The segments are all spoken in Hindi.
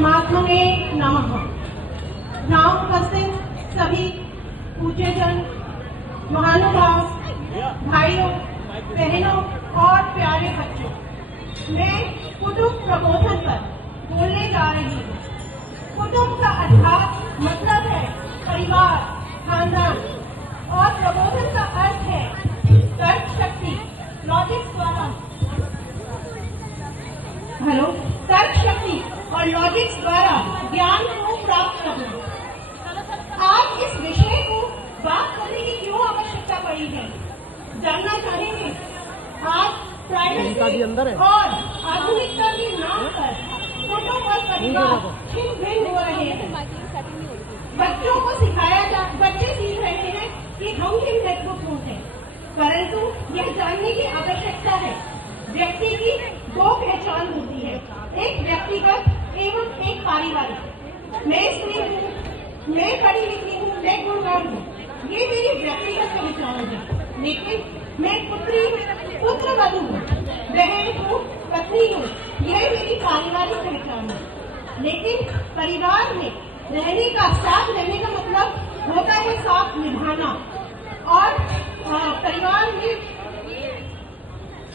परमात्मने नमः। यहाँ उपस्थित सभी पूज्यजन, महानुभाव, भाइयों, बहनों और प्यारे बच्चों, मैं कुटुंब प्रबोधन पर बोलने जा रही हूँ। कुटुंब का अर्थात मतलब है परिवार, खानदान, और प्रबोधन का अर्थ है तर्क शक्ति, तर्क शक्ति और लॉजिक्स द्वारा ज्ञान को प्राप्त करना। आज इस विषय को बात करने की क्यों आवश्यकता पड़ी है, जानना चाहेंगे। आज प्राइवेसी और आधुनिकता के नाम पर कुटुंब और परिवार छिन्न भिन्न हो रहे हैं। बच्चों को बच्चे सीख रहे हैं कि हम ही महत्वपूर्ण हैं, परंतु यह जानने की आवश्यकता है व्यक्ति की दो पहचान होती है, एक व्यक्तिगत एवं एक पारिवारिक। मैं स्त्री हूँ, मैं पढ़ी लिखी हूँ, मैं गुणवान हूँ, ये मेरी व्यक्तिगत पहचान है। लेकिन मैं पुत्र वधू हूँ, बहन हूँ, पत्नी हूँ, यह मेरी पारिवारिक पहचान है। लेकिन परिवार में रहने का, साथ रहने का मतलब होता है साथ निभाना, और परिवार में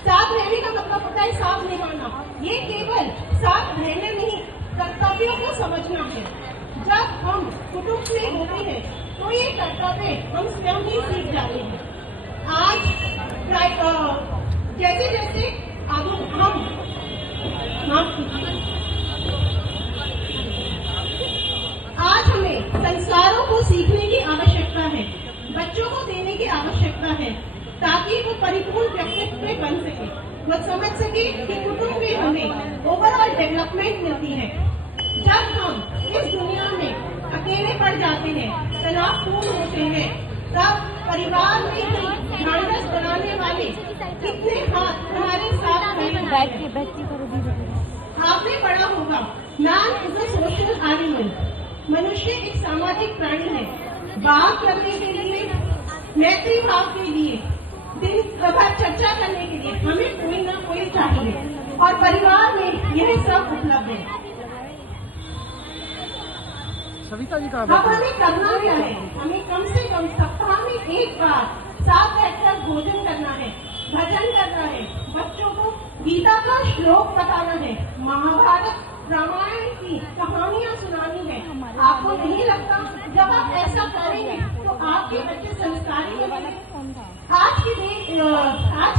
साथ रहने का मतलब होता है साथ निभाना। ये केवल साथ रहने नहीं, कर्तव्यों को समझना है। जब हम कुटुंब में होते हैं तो ये कर्तव्य हम स्वयं ही सीख जाते हैं। आज जैसे जैसे आज हमें संस्कारों को सीखने की आवश्यकता है, बच्चों को देने की आवश्यकता है, ताकि वो परिपूर्ण व्यक्तित्व बन सके, वो समझ सके कि कुटुंब में हमें ओवरऑल डेवलपमेंट मिलती है। जब हम इस दुनिया में अकेले पड़ जाते हैं, तनावपूर्ण होते हैं, तब परिवार में ढांढस बनाने वाले कितने हाथ हमारे साथ आपने पढ़ा होगा, man is a social animal. मनुष्य एक सामाजिक प्राणी है। बात करने के लिए, मैत्री भाव के लिए, दिन भर चर्चा करने के लिए हमें कोई ना कोई चाहिए, और परिवार में यह सब उपलब्ध है। सविता जी का अब हमें करना क्या है? हमें कम से कम सप्ताह में एक बार साथ बैठकर भोजन करना है, भजन करना है, बच्चों को गीता का श्लोक बताना है, महाभारत रामायण की कहानियाँ सुनानी है। आपको नहीं लगता जब आप ऐसा करेंगे तो आपके बच्चे संस्कारी बनेंगे? आज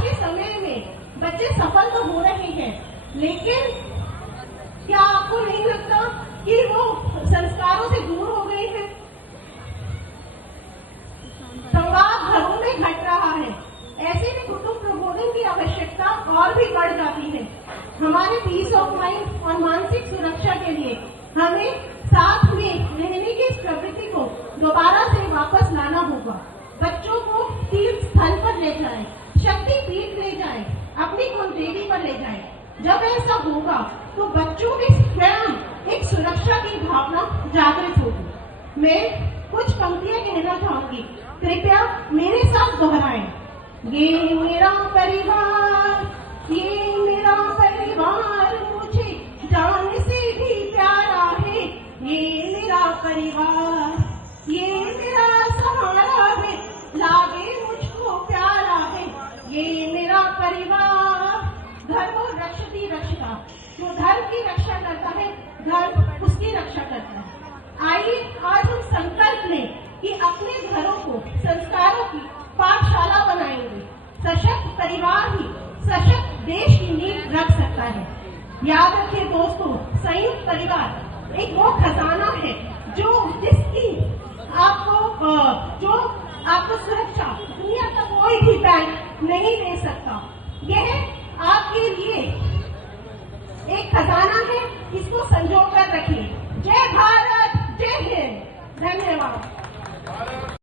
के समय में बच्चे सफल तो हो रहे हैं, लेकिन क्या आपको नहीं लगता कि वो संस्कारों से दूर हो गए हैं? संवाद घरों में घट रहा है। ऐसे में कुटुंब प्रबोधन की आवश्यकता और भी बढ़ जाती है। हमारे पीस ऑफ माइंड और मानसिक सुरक्षा के लिए हमें साथ में रहने की इस प्रवृत्ति को दोबारा से वापस लाना होगा। बच्चों को तीर्थ स्थल पर ले जाएं, शक्ति पीठ ले जाएं, अपनी कुल देवी पर ले जाएं। जब ऐसा होगा तो बच्चों में स्वयं एक सुरक्षा की भावना जागृत होगी। मैं कुछ पंक्तियां कहना चाहूंगी, कृपया मेरे साथ दोहराएं। ये मेरा परिवार, ये मेरा परिवार मुझे जान से भी प्यारा है। ये मेरा परिवार, ये मेरा सहारा है, लागे मुझको प्यारा है। ये मेरा परिवार, धर्म रक्षति रक्षिता, जो धर्म की रक्षा करता है, धर्म उसकी रक्षा करता है। आइए आज हम संकल्प लें कि अपने घरों को संस्कारों की पाठशाला बनाएंगे। सशक्त परिवार ही सशक्त देश की नींव रख सकता है। याद रखिए दोस्तों, संयुक्त परिवार एक वो खजाना है जो आपको सुरक्षा दुनिया का कोई भी बैंक नहीं दे सकता। यह आपके लिए एक खजाना है, इसको संजो कर रखिए। जय भारत, जय हिंद, धन्यवाद।